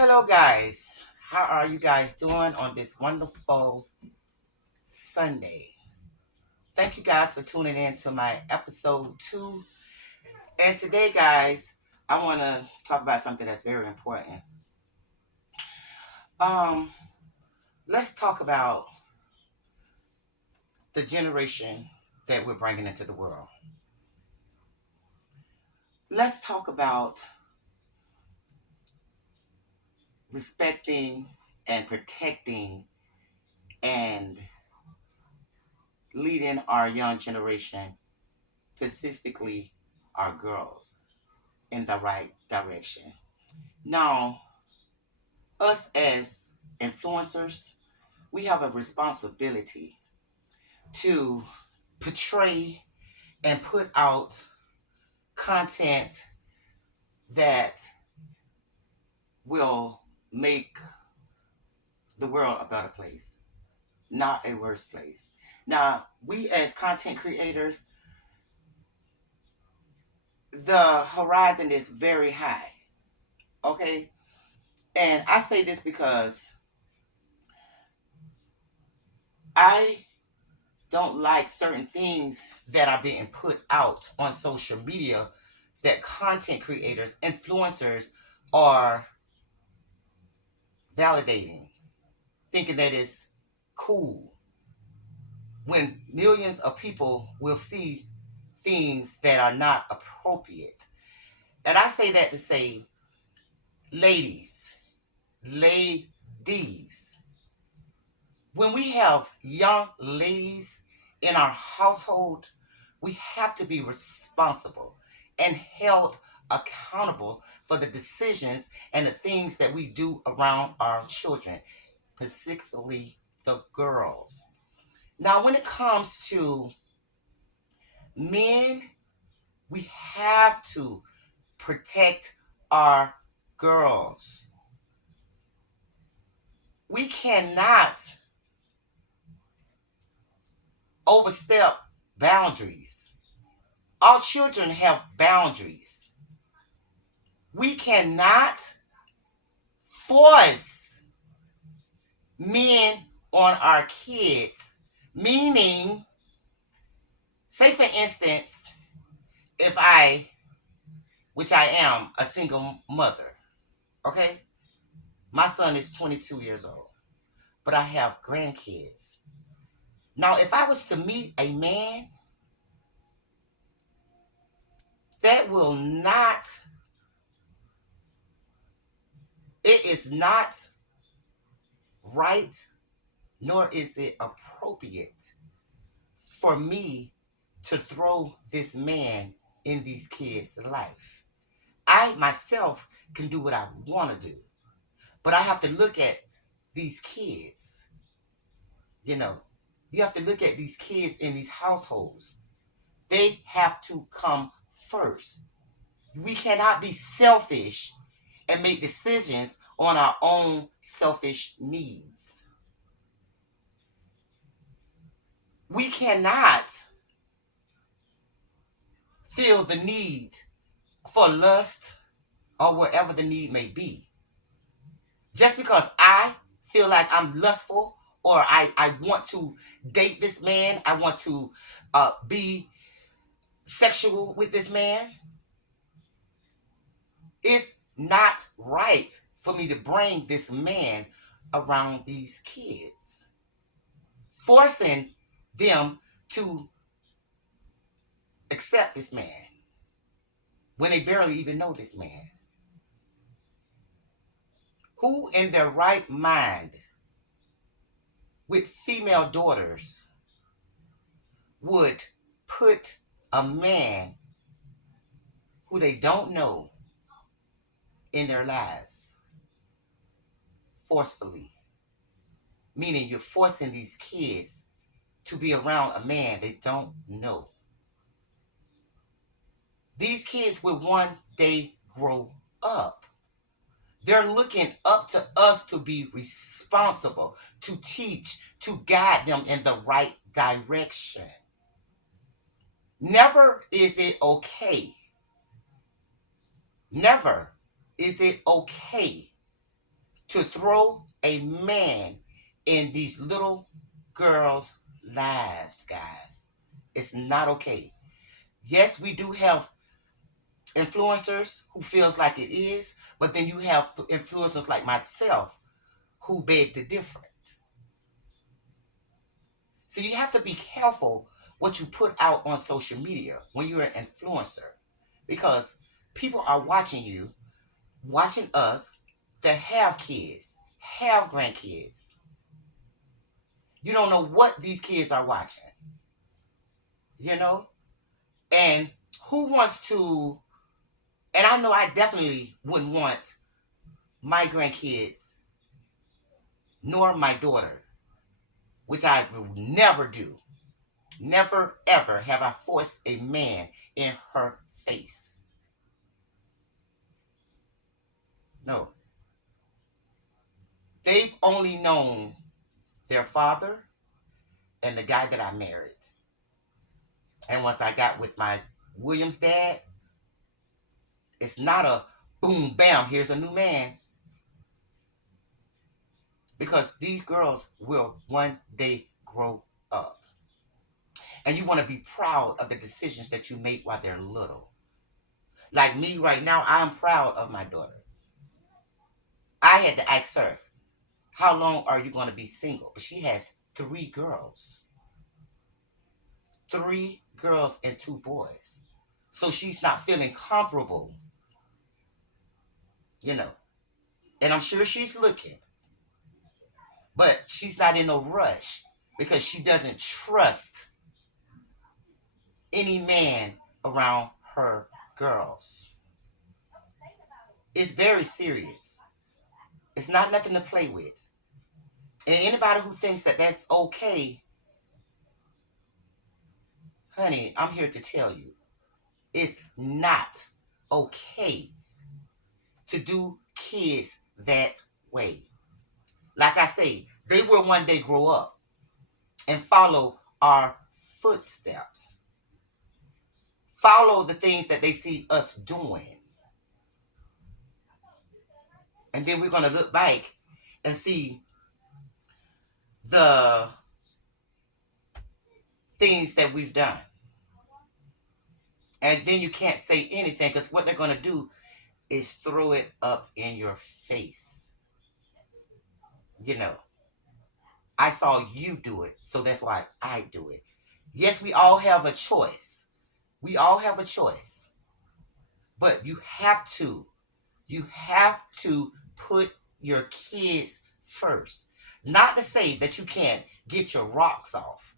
Hello, guys. How are you guys doing on this wonderful Sunday? Thank you guys for tuning in to my episode 2. And today, guys, I want to talk about something that's very important. Um, let's talk about the generation that we're bringing into the world. Let's talk about respecting and protecting and leading our young generation, specifically our girls, in the right direction. Now, us as influencers, we have a responsibility to portray and put out content that will make the world a better place, not a worse place. Now, we as content creators, the horizon is very high, okay? And I say this because I don't like certain things that are being put out on social media that content creators, influencers are validating, thinking that it's cool when millions of people will see things that are not appropriate. And I say that to say, ladies, ladies, when we have young ladies in our household, we have to be responsible and held accountable for the decisions and the things that we do around our children, specifically the girls. Now, when it comes to men, we have to protect our girls. We cannot overstep boundaries. Our children have boundaries. We cannot force men on our kids, meaning, say for instance, if which I am, a single mother, okay? My son is 22 years old, but I have grandkids. Now, if I was to meet a man, that will not, it is not right, nor is it appropriate for me to throw this man in these kids' life. I myself can do what I want to do, but I have to look at these kids. You know, you have to look at these kids in these households. They have to come first. We cannot be selfish and make decisions on our own selfish needs. We cannot feel the need for lust or wherever the need may be. Just because I feel like I'm lustful or I want to date this man, I want to be sexual with this man, it's not right for me to bring this man around these kids, forcing them to accept this man when they barely even know this man. Who in their right mind with female daughters would put a man who they don't know in their lives forcefully? Meaning you're forcing these kids to be around a man they don't know. These kids will one day grow up. They're looking up to us to be responsible, to teach, to guide them in the right direction. Never is it okay. Never is it okay to throw a man in these little girls' lives, guys. It's not okay. Yes, we do have influencers who feels like it is, but then you have influencers like myself who beg to differ. So you have to be careful what you put out on social media when you're an influencer, because people are watching you, watching us that have kids, have grandkids. You don't know what these kids are watching, you know? And who wants to, and I know I definitely wouldn't want my grandkids nor my daughter, which I will never do. Never ever have I forced a man in her face. No. They've only known their father and the guy that I married. And once I got with my Williams dad, it's not a boom, bam, here's a new man. Because these girls will one day grow up. And you want to be proud of the decisions that you made while they're little. Like me right now, I'm proud of my daughter. I had to ask her, how long are you going to be single? But she has 3 girls. 3 girls and 2 boys. So she's not feeling comfortable, you know. And I'm sure she's looking, but she's not in a rush because she doesn't trust any man around her girls. It's very serious. It's not nothing to play with. And anybody who thinks that that's okay, honey, I'm here to tell you, it's not okay to do kids that way. Like I say, they will one day grow up and follow our footsteps, follow the things that they see us doing. And then we're going to look back and see the things that we've done. And then you can't say anything because what they're going to do is throw it up in your face. You know, I saw you do it, so that's why I do it. Yes, we all have a choice. We all have a choice. But you have to put your kids first. Not to say that you can't get your rocks off.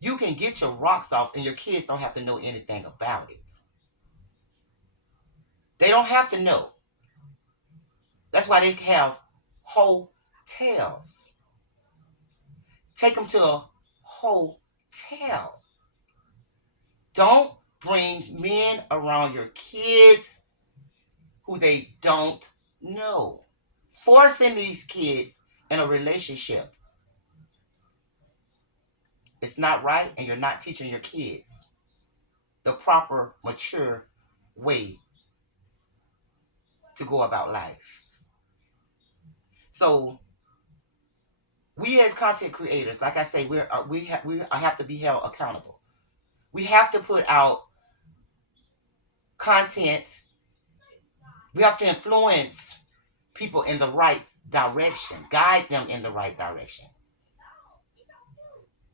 You can get your rocks off and your kids don't have to know anything about it. They don't have to know. That's why they have hotels. Take them to a hotel. Don't bring men around your kids who they don't know. Forcing these kids in a relationship, it's not right, and you're not teaching your kids the proper, mature way to go about life. So we as content creators, like I say, we have to be held accountable. We have to put out content. We have to influence people in the right direction, guide them in the right direction.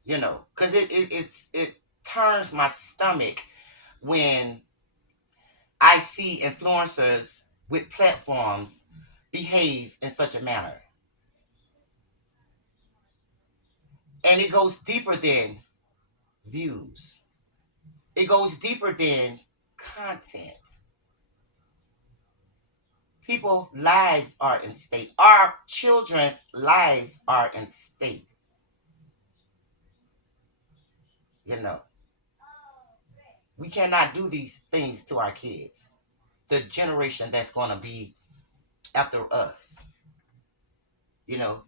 You know, because it turns my stomach when I see influencers with platforms behave in such a manner. And it goes deeper than views. It goes deeper than content. People lives are in stake. Our children lives are in stake. You know, we cannot do these things to our kids. The generation that's going to be after us. You know,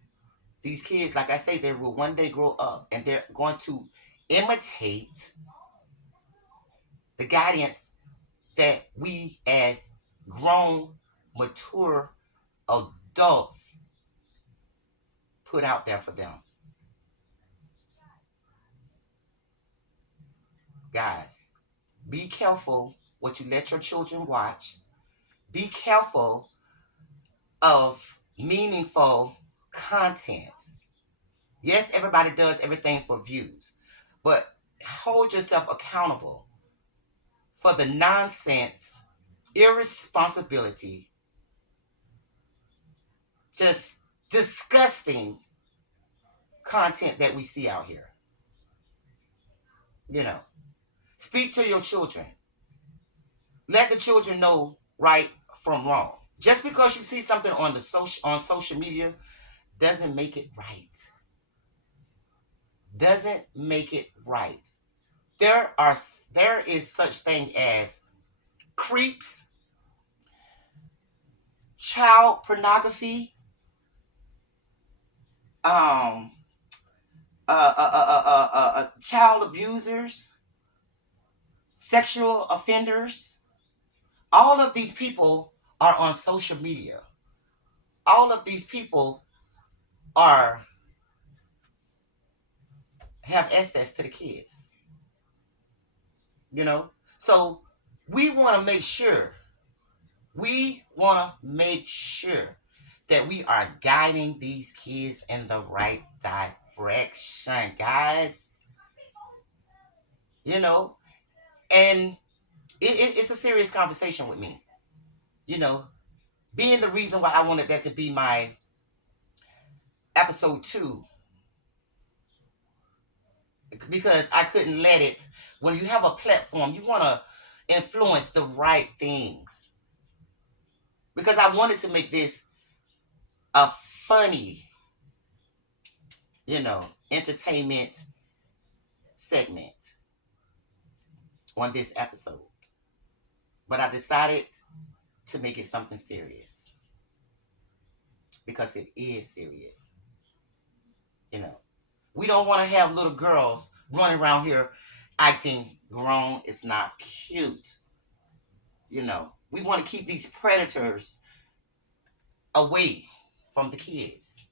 these kids, like I say, they will one day grow up and they're going to imitate the guidance that we as grown, mature adults put out there for them. Guys, be careful what you let your children watch. Be careful of meaningful content. Yes, everybody does everything for views, but hold yourself accountable for the nonsense, irresponsibility, just disgusting content that we see out here. You know, speak to your children. Let the children know right from wrong. Just because you see something on social media doesn't make it right. Doesn't make it right. There is such thing as creeps, child pornography, um, child abusers, sexual offenders. All of these people are on social media. All of these people are have access to the kids. You know, so we want to make sure. We want to make sure that we are guiding these kids in the right direction, guys. You know, and it's a serious conversation with me. You know, being the reason why I wanted that to be my episode 2, because I couldn't let it. When you have a platform, you want to influence the right things. Because I wanted to make this a funny, entertainment segment on this episode. But I decided to make it something serious. Because it is serious. We don't want to have little girls running around here acting grown. It's not cute. We want to keep these predators away from the kids.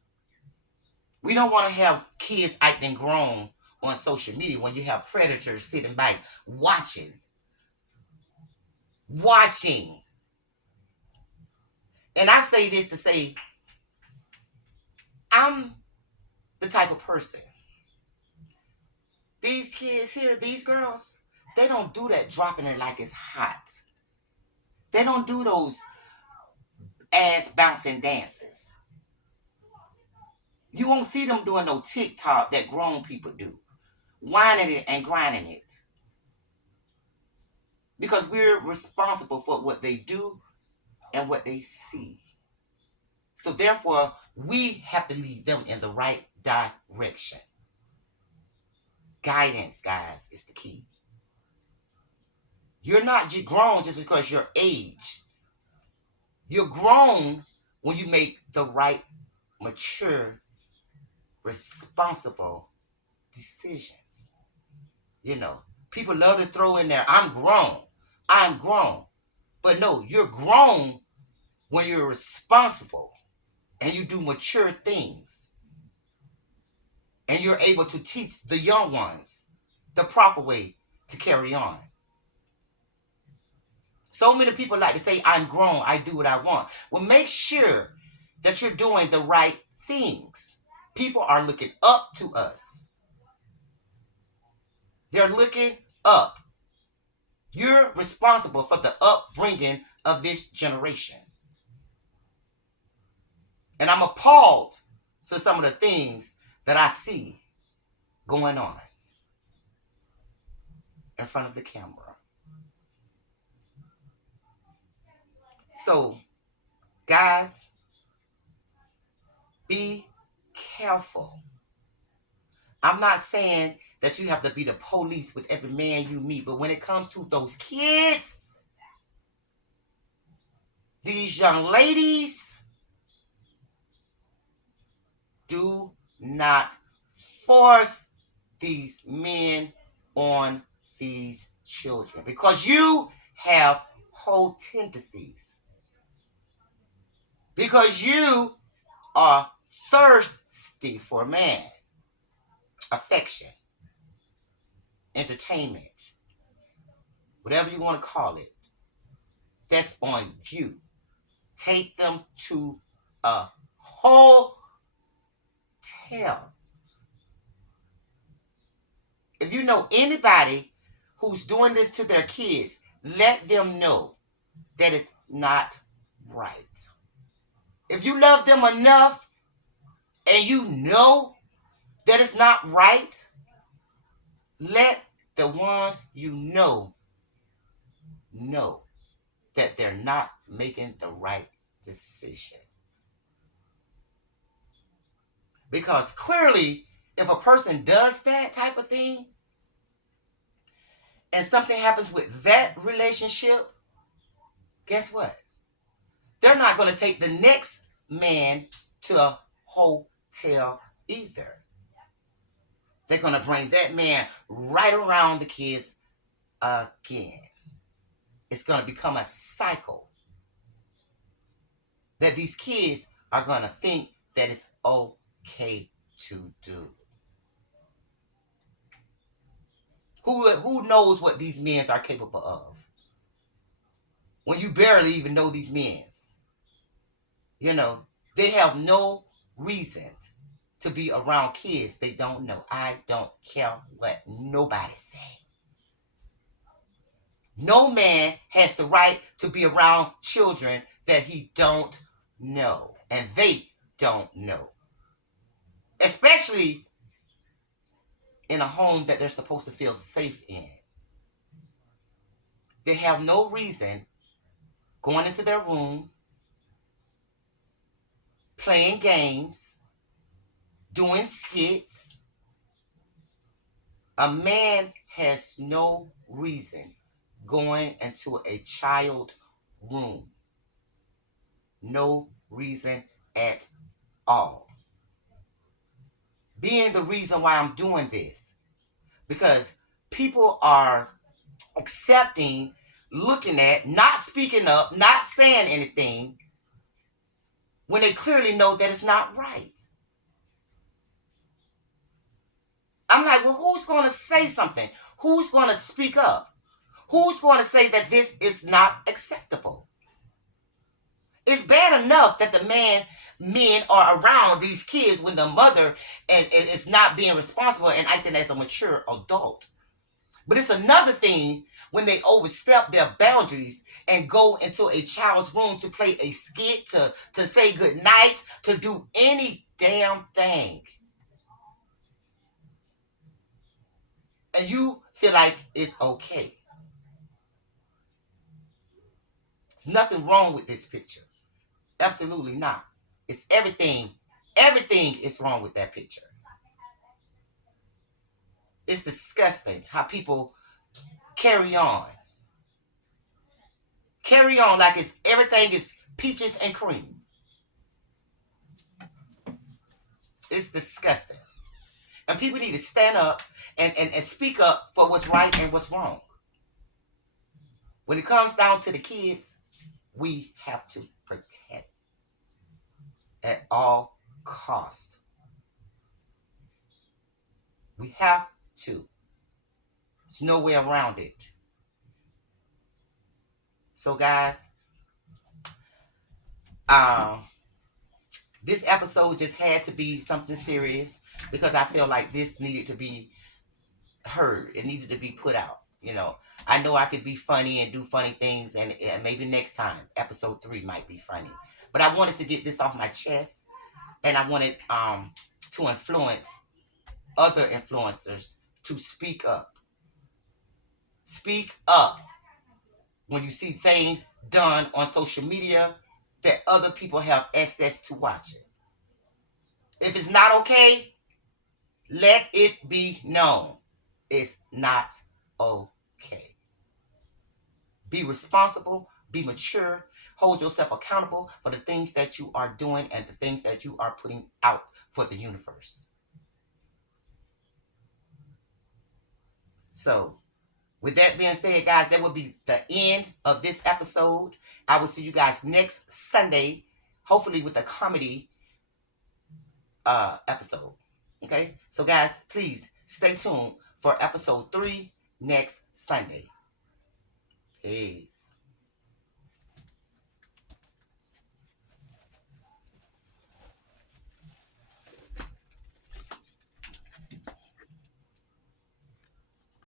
We don't want to have kids acting grown on social media when you have predators sitting back watching. And I say this to say, I'm the type of person. These kids here, these girls, they don't do that dropping it like it's hot. They don't do those ass bouncing dances. You won't see them doing no TikTok that grown people do. Whining it and grinding it. Because we're responsible for what they do and what they see. So therefore, we have to lead them in the right direction. Guidance, guys, is the key. You're not grown just because you're age. You're grown when you make the right, mature, responsible decisions. People love to throw in there, I'm grown. But no, you're grown when you're responsible and you do mature things. And you're able to teach the young ones the proper way to carry on. So many people like to say, I'm grown, I do what I want. Well, make sure that you're doing the right things. People are looking up to us. They're looking up. You're responsible for the upbringing of this generation. And I'm appalled to some of the things that I see going on in front of the camera. So, guys, be careful. I'm not saying that you have to be the police with every man you meet, but when it comes to those kids, these young ladies, do not force these men on these children, because you have whole tendencies. Because you are thirsty safety for a man, affection, entertainment, whatever you want to call it, that's on you. Take them to a hotel. If you know anybody who's doing this to their kids, let them know that it's not right. If you love them enough and you know that it's not right, let the ones you know that they're not making the right decision. Because clearly, if a person does that type of thing and something happens with that relationship, guess what? They're not going to take the next man to a hotel either. They're going to bring that man right around the kids again. It's going to become a cycle that these kids are going to think that it's okay to do. Who knows what these men are capable of? When you barely even know these men. You know, they have no reason to be around kids they don't know. I don't care what nobody say. No man has the right to be around children that he don't know and they don't know. Especially in a home that they're supposed to feel safe in. They have no reason going into their room, playing games, doing skits. A man has no reason going into a child room. No reason at all. Being the reason why I'm doing this, because people are accepting, looking at, not speaking up, not saying anything when they clearly know that it's not right. I'm like, well, who's going to say something? Who's going to speak up? Who's going to say that this is not acceptable? It's bad enough that the men are around these kids when the mother and is not being responsible and acting as a mature adult. But it's another thing when they overstep their boundaries and go into a child's room to play a skit, to say good night, to do any damn thing. And you feel like it's okay. There's nothing wrong with this picture. Absolutely not. It's everything. Everything is wrong with that picture. It's disgusting how people carry on. Carry on like it's everything is peaches and cream. It's disgusting. And people need to stand up and speak up for what's right and what's wrong. When it comes down to the kids, we have to protect at all costs. We have to. There's no way around it. So guys, this episode just had to be something serious because I feel like this needed to be heard. It needed to be put out. You know, I know I could be funny and do funny things, and maybe next time, episode 3 might be funny. But I wanted to get this off my chest, and I wanted to influence other influencers to speak up. Speak up when you see things done on social media that other people have access to watching. If it's not okay, let it be known. It's not okay. Be responsible, be mature, hold yourself accountable for the things that you are doing and the things that you are putting out for the universe. So, with that being said, guys, that will be the end of this episode. I will see you guys next Sunday, hopefully with a comedy episode. Okay, so guys, please stay tuned for episode 3 next Sunday. Peace.